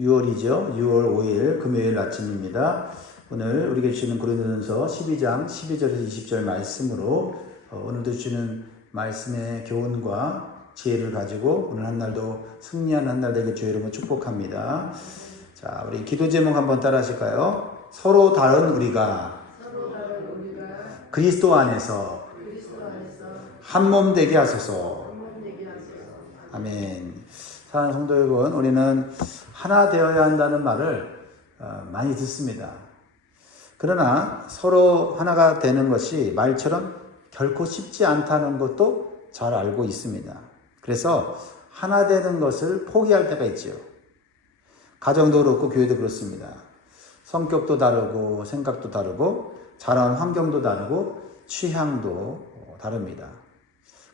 6월이죠. 6월 5일 금요일 아침입니다. 오늘 우리에게 주시는 고린도전서 12장 12절에서 20절 말씀으로 오늘도 주시는 말씀의 교훈과 지혜를 가지고 오늘 한 날도 승리한 한 날 되게 주의 이름으로 축복합니다. 자, 우리 기도 제목 한번 따라 하실까요? 서로 다른 우리가 그리스도 안에서 한 몸 되게 하소서. 아멘. 사랑하는 성도 여러분, 우리는 하나 되어야 한다는 말을 많이 듣습니다. 그러나 서로 하나가 되는 것이 말처럼 결코 쉽지 않다는 것도 잘 알고 있습니다. 그래서 하나 되는 것을 포기할 때가 있지요. 가정도 그렇고 교회도 그렇습니다. 성격도 다르고 생각도 다르고 자라는 환경도 다르고 취향도 다릅니다.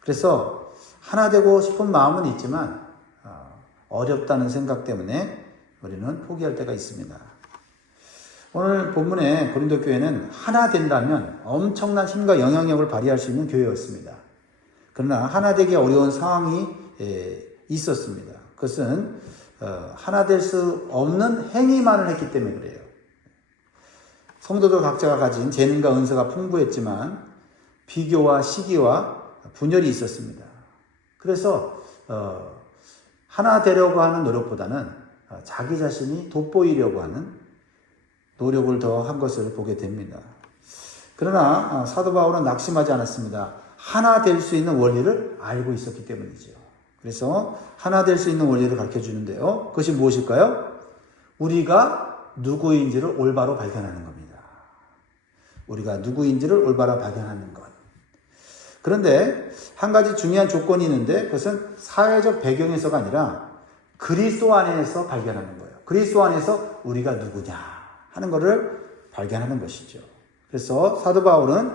그래서 하나 되고 싶은 마음은 있지만 어렵다는 생각 때문에 우리는 포기할 때가 있습니다. 오늘 본문의 고린도 교회는 하나 된다면 엄청난 힘과 영향력을 발휘할 수 있는 교회였습니다. 그러나 하나 되기 어려운 상황이 있었습니다. 그것은 하나 될 수 없는 행위만을 했기 때문에 그래요. 성도들 각자가 가진 재능과 은사가 풍부했지만 비교와 시기와 분열이 있었습니다. 그래서 하나 되려고 하는 노력보다는 자기 자신이 돋보이려고 하는 노력을 더 한 것을 보게 됩니다. 그러나 사도 바울은 낙심하지 않았습니다. 하나 될 수 있는 원리를 알고 있었기 때문이죠. 그래서 하나 될 수 있는 원리를 가르쳐 주는데요. 그것이 무엇일까요? 우리가 누구인지를 올바로 발견하는 겁니다. 우리가 누구인지를 올바로 발견하는 것. 그런데 한 가지 중요한 조건이 있는데 그것은 사회적 배경에서가 아니라 그리스도 안에서 발견하는 거예요. 그리스도 안에서 우리가 누구냐 하는 것을 발견하는 것이죠. 그래서 사도 바울은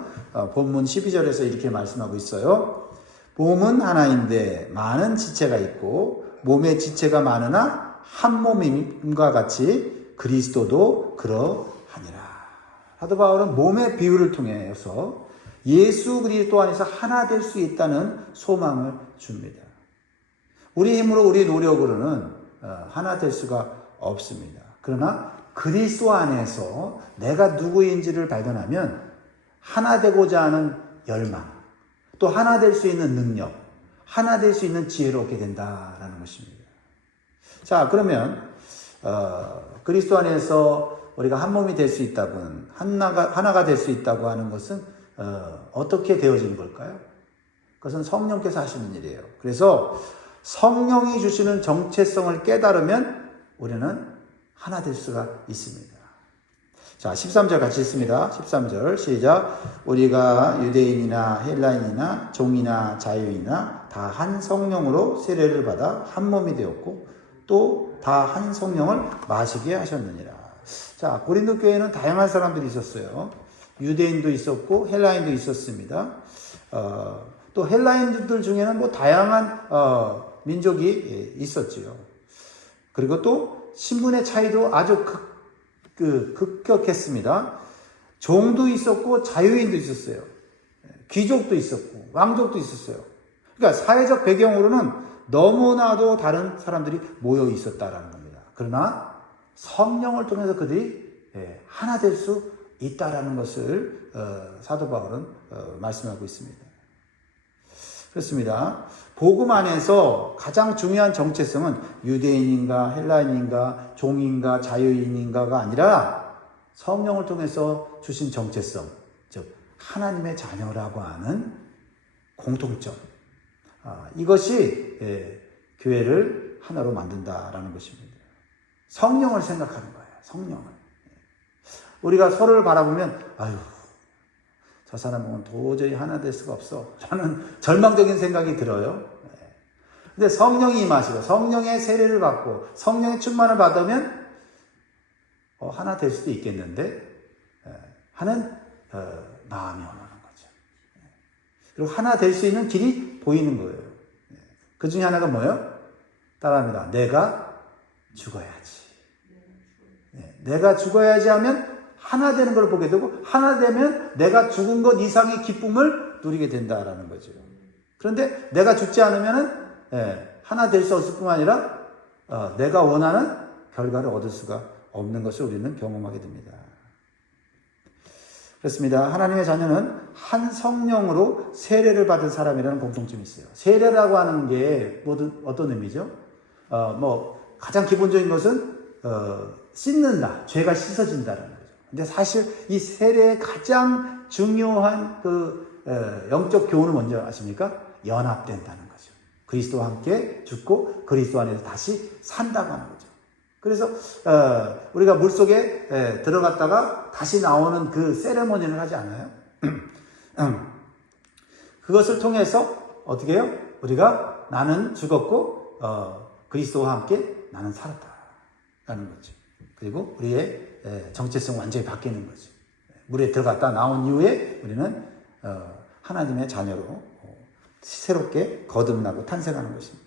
본문 12절에서 이렇게 말씀하고 있어요. 몸은 하나인데 많은 지체가 있고 몸의 지체가 많으나 한 몸임과 같이 그리스도도 그러하니라. 사도 바울은 몸의 비유를 통해서 예수 그리스도 안에서 하나 될 수 있다는 소망을 줍니다. 우리 힘으로 우리 노력으로는 하나 될 수가 없습니다. 그러나 그리스도 안에서 내가 누구인지를 발견하면 하나 되고자 하는 열망, 또 하나 될 수 있는 능력, 하나 될 수 있는 지혜를 얻게 된다라는 것입니다. 자, 그러면 그리스도 안에서 우리가 한 몸이 될 수 있다고는 하나가 될 수 있다고 하는 것은 어떻게 되어지는 걸까요? 그것은 성령께서 하시는 일이에요. 그래서 성령이 주시는 정체성을 깨달으면 우리는 하나 될 수가 있습니다. 자, 13절 같이 읽습니다. 13절 시작. 우리가 유대인이나 헬라인이나 종이나 자유인이나 다 한 성령으로 세례를 받아 한 몸이 되었고 또 다 한 성령을 마시게 하셨느니라. 자, 고린도 교회는 다양한 사람들이 있었어요. 유대인도 있었고 헬라인도 있었습니다. 또 헬라인들 중에는 뭐 다양한 민족이 있었지요. 그리고 또 신분의 차이도 아주 급격했습니다. 종도 있었고 자유인도 있었어요. 귀족도 있었고 왕족도 있었어요. 그러니까 사회적 배경으로는 너무나도 다른 사람들이 모여 있었다라는 겁니다. 그러나 성령을 통해서 그들이 하나 될 수 있다라는 것을 사도 바울은 말씀하고 있습니다. 그렇습니다. 복음 안에서 가장 중요한 정체성은 유대인인가 헬라인인가 종인가 자유인인가가 아니라 성령을 통해서 주신 정체성, 즉 하나님의 자녀라고 하는 공통점, 이것이 교회를 하나로 만든다라는 것입니다. 성령을 생각하는 거예요. 성령을. 우리가 서로를 바라보면 아유, 저 사람은 도저히 하나 될 수가 없어. 저는 절망적인 생각이 들어요. 근데 성령이 임하시고 성령의 세례를 받고 성령의 충만을 받으면 하나 될 수도 있겠는데 하는 마음이 오는 거죠. 그리고 하나 될 수 있는 길이 보이는 거예요. 그 중에 하나가 뭐예요? 따라합니다. 내가 죽어야지. 내가 죽어야지 하면 하나 되는 걸 보게 되고 하나 되면 내가 죽은 것 이상의 기쁨을 누리게 된다라는 거죠. 그런데 내가 죽지 않으면은 하나 될 수 없을 뿐만 아니라 내가 원하는 결과를 얻을 수가 없는 것을 우리는 경험하게 됩니다. 그렇습니다. 하나님의 자녀는 한 성령으로 세례를 받은 사람이라는 공통점이 있어요. 세례라고 하는 게 어떤 의미죠? 가장 기본적인 것은 씻는다, 죄가 씻어진다는 거죠. 근데 사실 이 세례의 가장 중요한 영적 교훈은 뭔지 아십니까? 연합된다는 거죠. 그리스도와 함께 죽고 그리스도 안에서 다시 산다고 하는 거죠. 그래서 우리가 물속에 들어갔다가 다시 나오는 그 세레모니를 하지 않아요? 그것을 통해서 어떻게 해요? 우리가 나는 죽었고 그리스도와 함께 나는 살았다라는 거죠. 그리고 우리의 정체성 완전히 바뀌는 거죠. 물에 들어갔다 나온 이후에 우리는 하나님의 자녀로 새롭게 거듭나고 탄생하는 것입니다.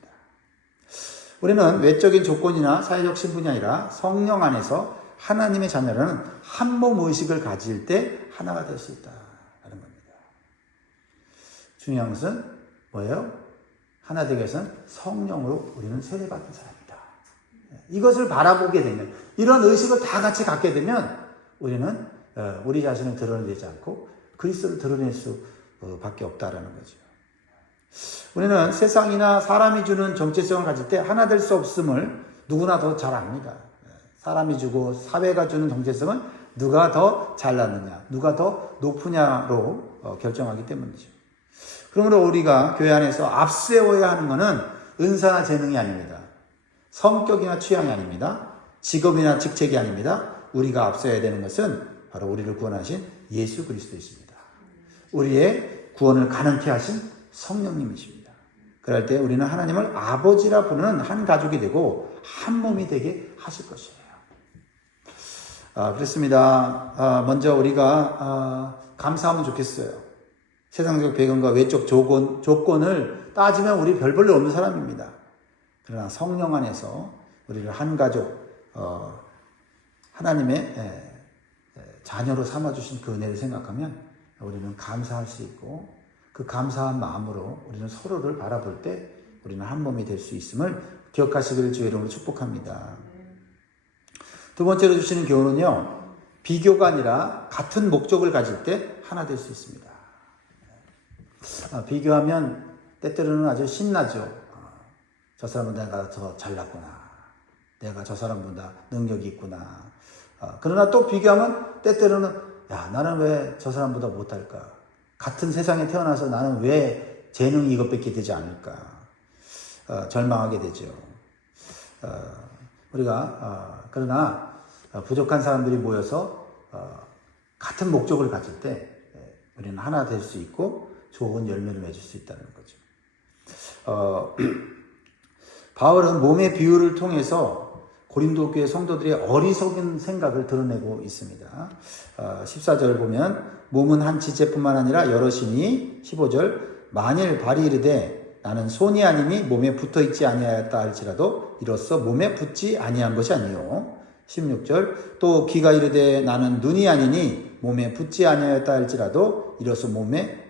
우리는 외적인 조건이나 사회적 신분이 아니라 성령 안에서 하나님의 자녀라는 한 몸 의식을 가질 때 하나가 될 수 있다라는 겁니다. 중요한 것은 뭐예요? 하나 되기 위해서는 성령으로 우리는 세례받은 사람이다. 이것을 바라보게 되면, 이런 의식을 다 같이 갖게 되면 우리는 우리 자신을 드러내지 않고 그리스도를 드러낼 수밖에 없다라는 거죠. 우리는 세상이나 사람이 주는 정체성을 가질 때 하나 될 수 없음을 누구나 더 잘 압니다. 사람이 주고 사회가 주는 정체성은 누가 더 잘났느냐, 누가 더 높으냐로 결정하기 때문이죠. 그러므로 우리가 교회 안에서 앞세워야 하는 것은 은사나 재능이 아닙니다. 성격이나 취향이 아닙니다. 직업이나 직책이 아닙니다. 우리가 앞서야 되는 것은 바로 우리를 구원하신 예수 그리스도이십니다. 우리의 구원을 가능케 하신 성령님이십니다. 그럴 때 우리는 하나님을 아버지라 부르는 한 가족이 되고 한 몸이 되게 하실 것이에요. 그렇습니다. 먼저 우리가 감사하면 좋겠어요. 세상적 배경과 외적 조건을 따지면 우리 별 볼일 없는 사람입니다. 그러나 성령 안에서 우리를 한 가족, 하나님의 자녀로 삼아주신 그 은혜를 생각하면 우리는 감사할 수 있고, 그 감사한 마음으로 우리는 서로를 바라볼 때 우리는 한 몸이 될 수 있음을 기억하시기를 주의 이름으로 축복합니다. 두 번째로 주시는 교훈은요, 비교가 아니라 같은 목적을 가질 때 하나 될 수 있습니다. 비교하면 때때로는 아주 신나죠. 저 사람은 내가 더 잘났구나, 내가 저 사람보다 능력이 있구나. 그러나 또 비교하면 때때로는 야, 나는 왜 저 사람보다 못할까? 같은 세상에 태어나서 나는 왜 재능이 이것밖에 되지 않을까? 절망하게 되죠. 우리가 그러나 부족한 사람들이 모여서 같은 목적을 가질 때 우리는 하나 될 수 있고 좋은 열매를 맺을 수 있다는 거죠. 바울은 몸의 비유를 통해서 고린도 교회 성도들의 어리석은 생각을 드러내고 있습니다. 14절 보면 몸은 한 지체뿐만 아니라 여럿이니, 15절 만일 발이 이르되 나는 손이 아니니 몸에 붙어있지 아니하였다 할지라도 이로써 몸에 붙지 아니한 것이 아니요. 16절 또 귀가 이르되 나는 눈이 아니니 몸에 붙지 아니하였다 할지라도 이로써 몸에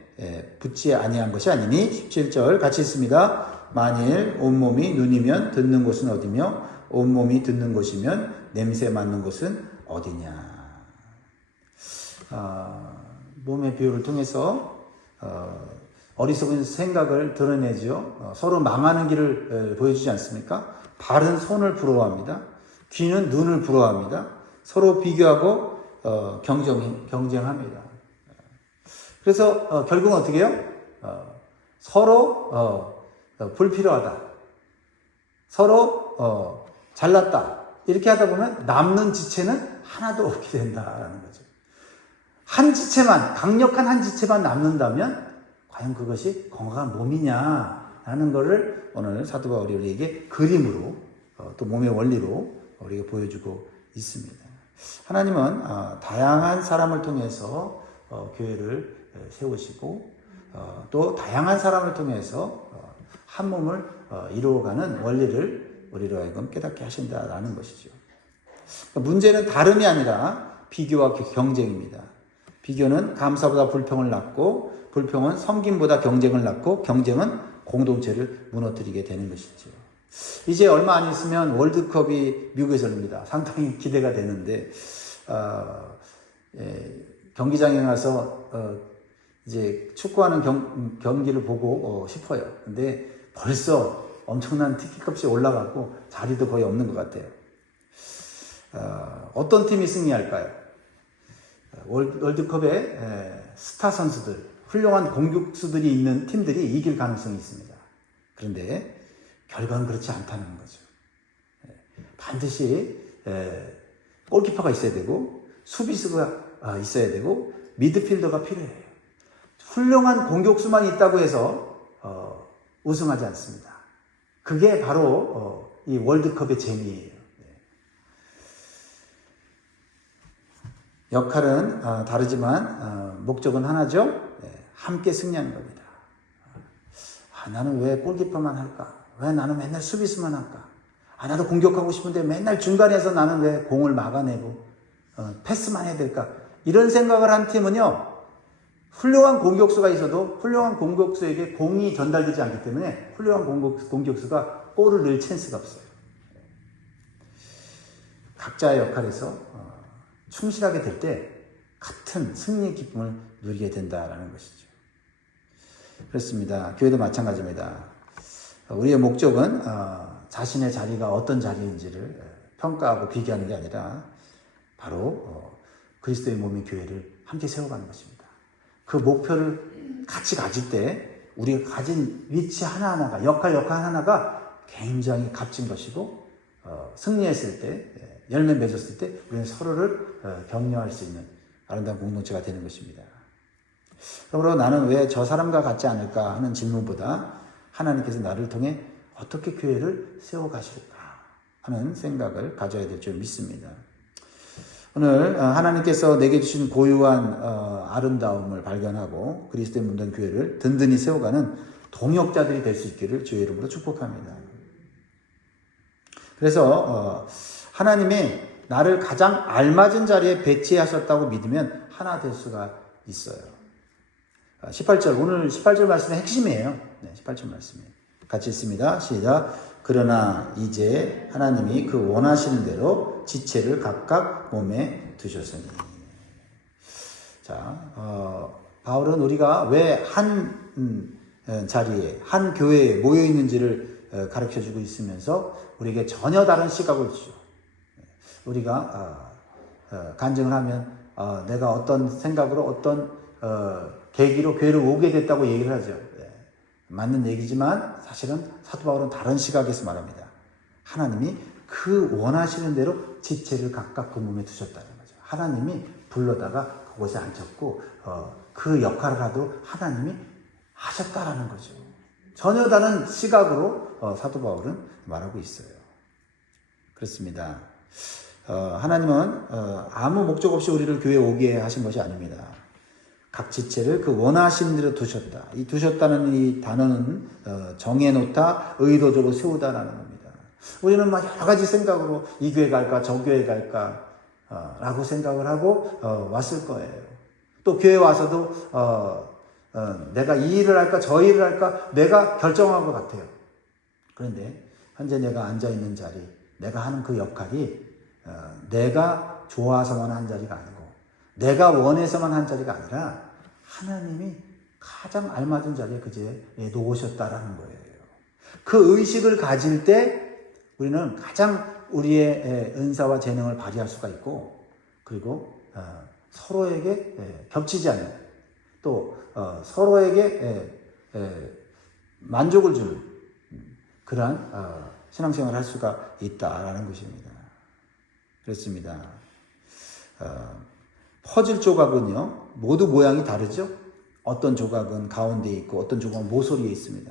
붙지 아니한 것이 아니니. 17절 같이 있습니다. 만일 온몸이 눈이면 듣는 곳은 어디며 온몸이 듣는 곳이면 냄새 맡는 곳은 어디냐. 몸의 비유를 통해서 어리석은 생각을 드러내죠. 서로 망하는 길을 보여주지 않습니까? 발은 손을 부러워합니다. 귀는 눈을 부러워합니다. 서로 비교하고 경쟁합니다. 그래서 결국은 어떻게 해요? 서로 불필요하다, 서로 잘났다, 이렇게 하다 보면 남는 지체는 하나도 없게 된다라는 거죠. 한 지체만, 강력한 한 지체만 남는다면 과연 그것이 건강한 몸이냐라는 것을 오늘 사도 바울이 우리에게 그림으로 또 몸의 원리로 우리에게 보여주고 있습니다. 하나님은 다양한 사람을 통해서 교회를 세우시고 또 다양한 사람을 통해서 한 몸을 이루어가는 원리를 우리로 하여금 깨닫게 하신다라는 것이죠. 문제는 다름이 아니라 비교와 경쟁입니다. 비교는 감사보다 불평을 낳고, 불평은 섬김보다 경쟁을 낳고, 경쟁은 공동체를 무너뜨리게 되는 것이죠. 이제 얼마 안 있으면 월드컵이 미국에서 열립니다. 상당히 기대가 되는데, 경기장에 가서, 이제 축구하는 경기를 보고 싶어요. 근데 벌써 엄청난 티켓값이 올라가고 자리도 거의 없는 것 같아요. 어떤 팀이 승리할까요? 월드컵에 스타 선수들, 훌륭한 공격수들이 있는 팀들이 이길 가능성이 있습니다. 그런데 결과는 그렇지 않다는 거죠. 반드시 골키퍼가 있어야 되고 수비수가 있어야 되고 미드필더가 필요해요. 훌륭한 공격수만 있다고 해서 우승하지 않습니다. 그게 바로 이 월드컵의 재미예요. 역할은 다르지만 목적은 하나죠. 함께 승리하는 겁니다. 나는 왜 골키퍼만 할까? 왜 나는 맨날 수비수만 할까? 나도 공격하고 싶은데 맨날 중간에서 나는 왜 공을 막아내고 패스만 해야 될까? 이런 생각을 한 팀은요, 훌륭한 공격수가 있어도 훌륭한 공격수에게 공이 전달되지 않기 때문에 훌륭한 공격수가 골을 넣을 찬스가 없어요. 각자의 역할에서 충실하게 될 때 같은 승리의 기쁨을 누리게 된다라는 것이죠. 그렇습니다. 교회도 마찬가지입니다. 우리의 목적은 자신의 자리가 어떤 자리인지를 평가하고 비교하는 게 아니라 바로 그리스도의 몸인 교회를 함께 세워가는 것입니다. 그 목표를 같이 가질 때 우리가 가진 위치 하나하나가 역할 하나가 굉장히 값진 것이고 승리했을 때 열매 맺었을 때 우리는 서로를 격려할 수 있는 아름다운 공동체가 되는 것입니다. 그러므로 나는 왜 저 사람과 같지 않을까 하는 질문보다 하나님께서 나를 통해 어떻게 교회를 세워가실까 하는 생각을 가져야 될 줄 믿습니다. 오늘 하나님께서 내게 주신 고유한 아름다움을 발견하고 그리스도의 몸된 교회를 든든히 세워가는 동역자들이 될 수 있기를 주의 이름으로 축복합니다. 그래서 하나님이 나를 가장 알맞은 자리에 배치하셨다고 믿으면 하나 될 수가 있어요. 18절, 오늘 18절 말씀의 핵심이에요. 네, 18절 말씀이에요. 같이 읽습니다. 시작. 그러나 이제 하나님이 그 원하시는 대로 지체를 각각 몸에 두셨으니. 자, 바울은 우리가 왜 한 자리에, 한 교회에 모여 있는지를 가르쳐 주고 있으면서 우리에게 전혀 다른 시각을 주죠. 우리가 간증을 하면 내가 어떤 생각으로 어떤 계기로 교회를 오게 됐다고 얘기를 하죠. 맞는 얘기지만 사실은 사도 바울은 다른 시각에서 말합니다. 하나님이 그 원하시는 대로 지체를 각각 그 몸에 두셨다는 거죠. 하나님이 불러다가 그곳에 앉혔고 그 역할을 하도록 하나님이 하셨다라는 거죠. 전혀 다른 시각으로 사도 바울은 말하고 있어요. 그렇습니다. 하나님은 아무 목적 없이 우리를 교회에 오게 하신 것이 아닙니다. 각 지체를 그 원하신 대로 두셨다. 이 두셨다는 이 단어는 정해놓다, 의도적으로 세우다라는 겁니다. 우리는 막 여러 가지 생각으로 이 교회 갈까, 저 교회 갈까 라고 생각을 하고 왔을 거예요. 또 교회 와서도 내가 이 일을 할까, 저 일을 할까 내가 결정한 것 같아요. 그런데 현재 내가 앉아있는 자리, 내가 하는 그 역할이 내가 좋아서만 한 자리가 아니고 내가 원해서만 한 자리가 아니라 하나님이 가장 알맞은 자리에 그제 놓으셨다라는 거예요. 그 의식을 가질 때 우리는 가장 우리의 은사와 재능을 발휘할 수가 있고 그리고 서로에게 겹치지 않는 또 서로에게 만족을 주는 그러한 신앙생활을 할 수가 있다라는 것입니다. 그렇습니다. 퍼즐 조각은요, 모두 모양이 다르죠? 어떤 조각은 가운데에 있고, 어떤 조각은 모서리에 있습니다.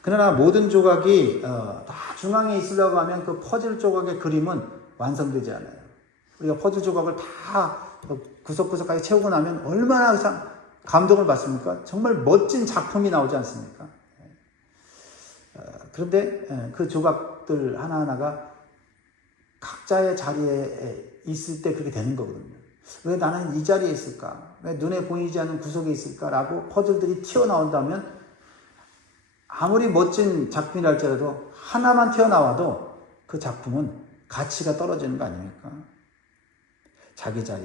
그러나 모든 조각이 다 중앙에 있으려고 하면 그 퍼즐 조각의 그림은 완성되지 않아요. 우리가 퍼즐 조각을 다 구석구석하게 채우고 나면 얼마나 감동을 받습니까? 정말 멋진 작품이 나오지 않습니까? 그런데 그 조각들 하나하나가 각자의 자리에 있을 때 그렇게 되는 거거든요. 왜 나는 이 자리에 있을까? 왜 눈에 보이지 않는 구석에 있을까? 라고 퍼즐들이 튀어나온다면 아무리 멋진 작품이라 할지라도 하나만 튀어나와도 그 작품은 가치가 떨어지는 거 아닙니까? 자기 자리,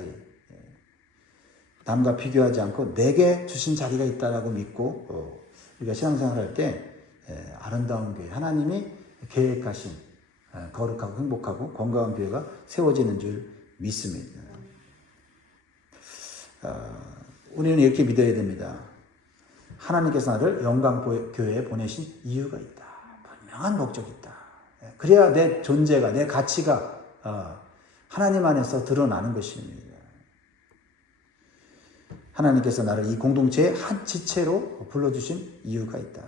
남과 비교하지 않고 내게 주신 자리가 있다라고 믿고 우리가 신앙생활할 때 아름다운 교회, 하나님이 계획하신 거룩하고 행복하고 건강한 교회가 세워지는 줄 믿습니다. 우리는 이렇게 믿어야 됩니다. 하나님께서 나를 영광교회에 보내신 이유가 있다. 분명한 목적이 있다. 그래야 내 존재가, 내 가치가 하나님 안에서 드러나는 것입니다. 하나님께서 나를 이 공동체의 한 지체로 불러주신 이유가 있다.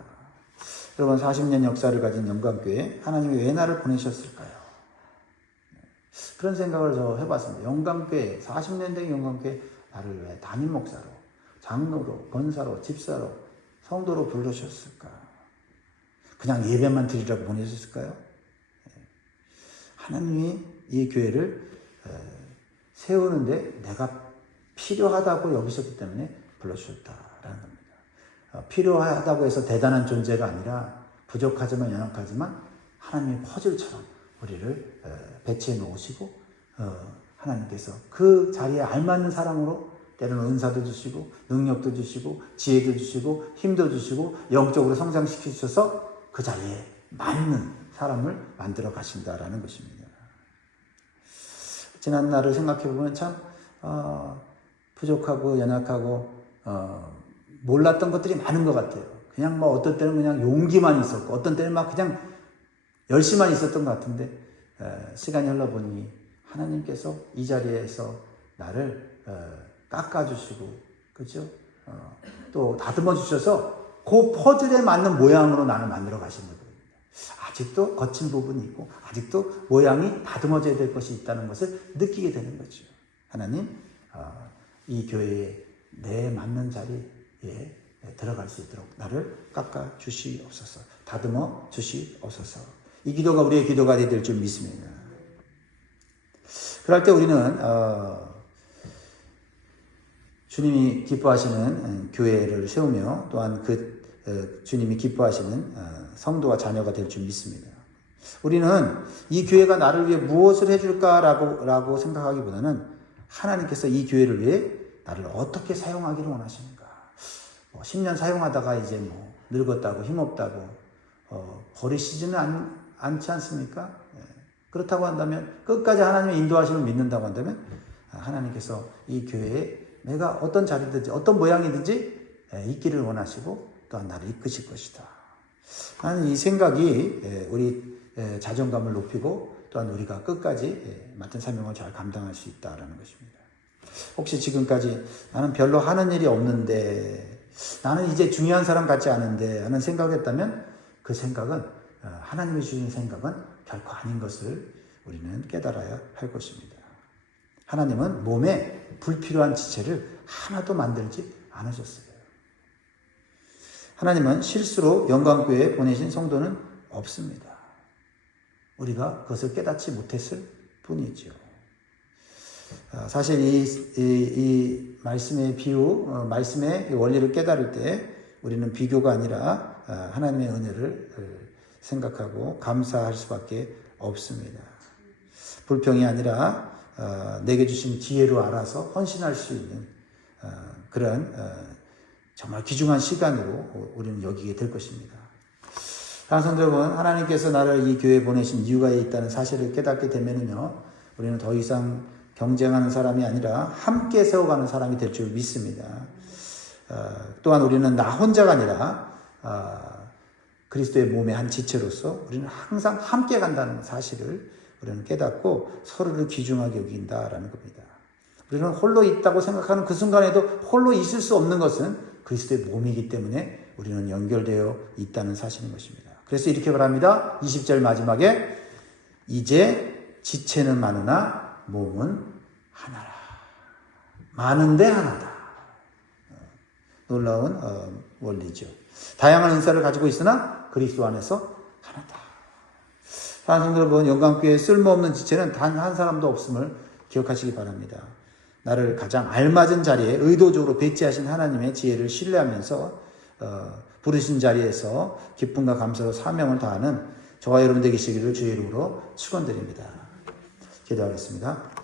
여러분, 40년 역사를 가진 영광교회, 하나님이 왜 나를 보내셨을까요? 그런 생각을 저 해봤습니다. 영광교회, 40년 된 영광교회, 나를 왜 담임 목사로, 장로로, 권사로, 집사로, 성도로 부르셨을까? 그냥 예배만 드리라고 보내셨을까요? 하나님이 이 교회를 세우는데 내가 필요하다고 여기셨기 때문에 불러주셨다라는 겁니다. 필요하다고 해서 대단한 존재가 아니라 부족하지만 연약하지만 하나님의 퍼즐처럼 우리를 배치해 놓으시고 하나님께서 그 자리에 알맞는 사람으로 때로는 은사도 주시고 능력도 주시고 지혜도 주시고 힘도 주시고 영적으로 성장시켜 주셔서 그 자리에 맞는 사람을 만들어 가신다라는 것입니다. 지난 날을 생각해 보면 참 부족하고 연약하고 몰랐던 것들이 많은 것 같아요. 그냥 뭐 어떤 때는 그냥 용기만 있었고 어떤 때는 막 그냥 열심만 있었던 것 같은데 시간이 흘러보니 하나님께서 이 자리에서 나를 깎아주시고 그렇죠? 또 다듬어 주셔서 그 퍼즐에 맞는 모양으로 나를 만들어 가시는 거예요. 아직도 거친 부분이 있고 아직도 모양이 다듬어져야 될 것이 있다는 것을 느끼게 되는 거죠. 하나님, 이 교회에 내 맞는 자리에 들어갈 수 있도록 나를 깎아 주시옵소서, 다듬어 주시옵소서. 이 기도가 우리의 기도가 될 줄 믿습니다. 그럴 때 우리는 주님이 기뻐하시는 교회를 세우며 또한 주님이 기뻐하시는 성도와 자녀가 될 줄 믿습니다. 우리는 이 교회가 나를 위해 무엇을 해줄까라고 생각하기보다는 하나님께서 이 교회를 위해 나를 어떻게 사용하기를 원하십니까? 10년 사용하다가 이제 늙었다고 힘없다고 버리시지는 않지 않습니까? 그렇다고 한다면 끝까지 하나님의 인도하심을 믿는다고 한다면 하나님께서 이 교회에 내가 어떤 자리든지 어떤 모양이든지 있기를 원하시고 또한 나를 이끄실 것이다. 나는 이 생각이 우리 자존감을 높이고 또한 우리가 끝까지 맡은 사명을 잘 감당할 수 있다는 것입니다. 혹시 지금까지 나는 별로 하는 일이 없는데 나는 이제 중요한 사람 같지 않은데 하는 생각을 했다면 그 생각은 하나님이 주신 생각은 결코 아닌 것을 우리는 깨달아야 할 것입니다. 하나님은 몸에 불필요한 지체를 하나도 만들지 않으셨어요. 하나님은 실수로 영광교회에 보내신 성도는 없습니다. 우리가 그것을 깨닫지 못했을 뿐이죠. 사실 이 말씀의 말씀의 원리를 깨달을 때 우리는 비교가 아니라 하나님의 은혜를 생각하고 감사할 수밖에 없습니다. 불평이 아니라 내게 주신 기회로 알아서 헌신할 수 있는 그런 정말 귀중한 시간으로 우리는 여기게 될 것입니다. 사랑하는 성도 여러분, 하나님께서 나를 이 교회에 보내신 이유가 있다는 사실을 깨닫게 되면은요, 우리는 더 이상 경쟁하는 사람이 아니라 함께 세워가는 사람이 될 줄 믿습니다. 또한 우리는 나 혼자가 아니라 그리스도의 몸의 한 지체로서 우리는 항상 함께 간다는 사실을 우리는 깨닫고 서로를 귀중하게 여긴다라는 겁니다. 우리는 홀로 있다고 생각하는 그 순간에도 홀로 있을 수 없는 것은 그리스도의 몸이기 때문에 우리는 연결되어 있다는 사실인 것입니다. 그래서 이렇게 말합니다. 20절 마지막에 이제 지체는 많으나 몸은 하나라. 많은데 하나다. 놀라운 원리죠. 다양한 은사를 가지고 있으나 그리스도 안에서 하나다. 사랑하는 성도 여러분, 영광교회에 쓸모없는 지체는 단 한 사람도 없음을 기억하시기 바랍니다. 나를 가장 알맞은 자리에 의도적으로 배치하신 하나님의 지혜를 신뢰하면서 부르신 자리에서 기쁨과 감사로 사명을 다하는 저와 여러분 되시기를 주의 이름으로 축원드립니다. 기도하겠습니다.